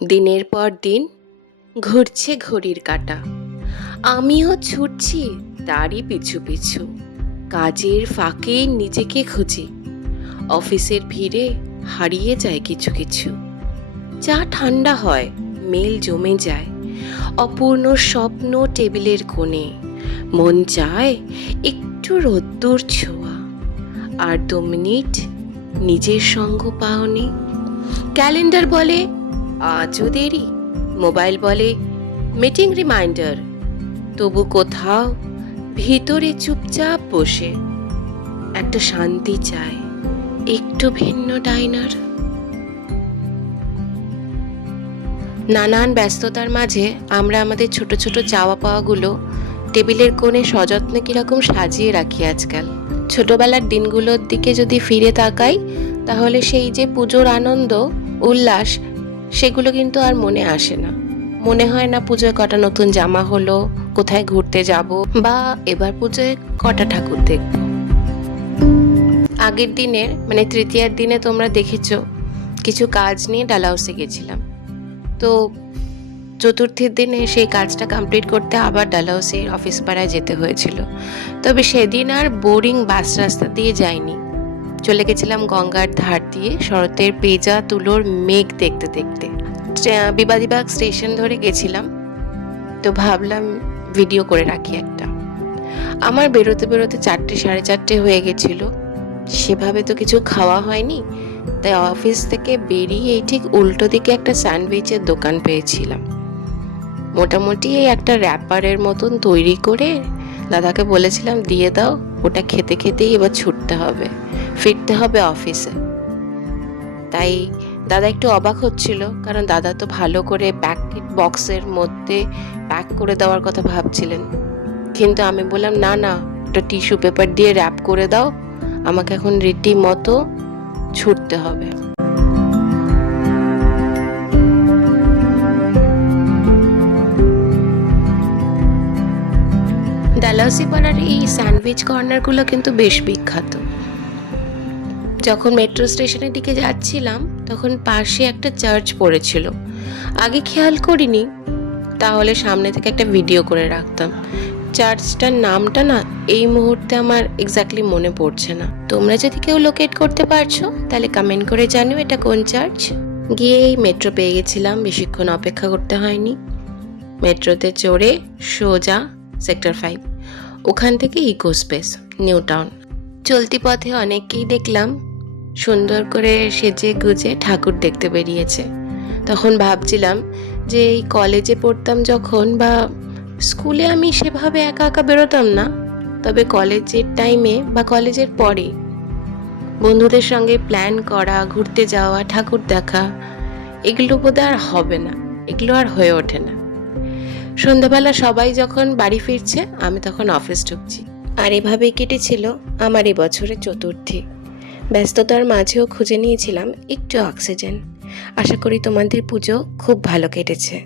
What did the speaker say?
দিনের পর দিন ঘুরছে ঘড়ির কাঁটা, আমিও ছুটছি তারই পিছু পিছু। কাজের ফাঁকে নিজেকে খুঁজি, অফিসের ভিড়ে হারিয়ে যায় কিছু কিছু। চা ঠান্ডা হয়, মেল জমে যায়, অপূর্ণ স্বপ্ন টেবিলের কোণে। মন চায় একটু রোদ্দুর ছোঁয়া, আর 2 মিনিট নিজের সঙ্গ পাওনি। ক্যালেন্ডার বলে আজও দেরি, মোবাইল বলে মিটিং রিমাইন্ডার, তবু কোথাও ভিতরে চুপচাপ বসে একটা শান্তি চায়, একটু ভিন্ন ডাইনার। নানান ব্যস্ততার মাঝে আমরা আমাদের ছোট ছোট চাওয়া পাওয়াগুলো টেবিলের কোণে সযত্নে কিরকম সাজিয়ে রাখি আজকাল। ছোটবেলার দিনগুলোর দিকে যদি ফিরে তাকাই, তাহলে সেই যে পুজোর আনন্দ উল্লাস, সেগুলো কিন্তু আর মনে আসে না। মনে হয় না পুজোয় কটা নতুন জামা হলো, কোথায় ঘুরতে যাব, বা এবার পুজোয় কটা ঠাকুর দেখব। আগের দিনের মানে তৃতীয়ার দিনে তোমরা দেখেছো কিছু কাজ নিয়ে ডালহাউসে গেছিলাম। তো চতুর্থীর দিনে সেই কাজটা কমপ্লিট করতে আবার ডালহাউসে অফিস পাড়ায় যেতে হয়েছিল। তবে সেদিন আর বোরিং বাস রাস্তা দিয়ে যাইনি, চলে গেছিলাম গঙ্গার ধার দিয়ে শরতের পেঁজা তুলোর মেঘ দেখতে দেখতে। বিবাদীবাগ স্টেশন ধরে গেছিলাম, তো ভাবলাম ভিডিও করে রাখি একটা। আমার বেরোতে বেরোতে 4টে সাড়ে 4টে হয়ে গেছিল। সেভাবে তো কিছু খাওয়া হয়নি, তাই অফিস থেকে বেরিয়ে ঠিক উল্টো দিকে একটা স্যান্ডউইচের দোকান পেয়েছিলাম। মোটামুটি এই একটা র্যাপারের মতন তৈরি করে দাদাকে বলেছিলাম দিয়ে দাও, ওটা খেতে খেতেই এবার ছুটতে হবে, ফিরতে হবে অফিসে। তাই দাদা একটু অবাক হচ্ছিল, কারণ দাদা তো ভালো করে প্যাকেট বক্সের মধ্যে প্যাক করে দেওয়ার কথা ভাবছিলেন। কিন্তু আমি বললাম না না, ওটা টিস্যু পেপার দিয়ে র্যাপ করে দাও, আমাকে এখন রীতিমতো ছুটতে হবে। ডালহাউসি পাড়ার এই স্যান্ডউইচ কর্নারগুলো কিন্তু বেশ বিখ্যাত। যখন মেট্রো স্টেশনের দিকে যাচ্ছিলাম তখন পাশে একটা চার্চ পড়েছিল, আগে খেয়াল করিনি, তাহলে সামনে থেকে একটা ভিডিও করে রাখতাম। চার্চটার নামটা না এই মুহূর্তে আমার এক্স্যাক্টলি মনে পড়ছে না। তোমরা যদি কেউ লোকেট করতে পারছো তাহলে কমেন্ট করে জানিও এটা কোন চার্চ। গিয়েই মেট্রো পেয়ে গেছিলাম, বেশিক্ষণ অপেক্ষা করতে হয়নি। মেট্রোতে চড়ে সোজা সেক্টর 5, ওখান থেকে ইকো স্পেস, নিউ টাউন। চলতি পথে অনেককেই দেখলাম সুন্দর করে সেজে গুজে ঠাকুর দেখতে বেরিয়েছে। তখন ভাবছিলাম যে এই কলেজে পড়তাম যখন, বা স্কুলে আমি সেভাবে একা একা বেরোতাম না, তবে কলেজের টাইমে বা কলেজের পরে বন্ধুদের সঙ্গে প্ল্যান করা, ঘুরতে যাওয়া, ঠাকুর দেখা, এগুলো বোধহয় আর হবে না, এগুলো আর হয়ে ওঠে না। সন্ধ্যাবেলা সবাই যখন বাড়ি ফিরছে, আমি তখন অফিস ঢুকছি। আর এভাবেই কেটেছিল আমার এই বছরের চতুর্থী। ব্যস্ততার মাঝেও খুঁজে নিয়েছিলাম একটু অক্সিজেন। আশা করি তোমাদের পুজো খুব ভালো কেটেছে।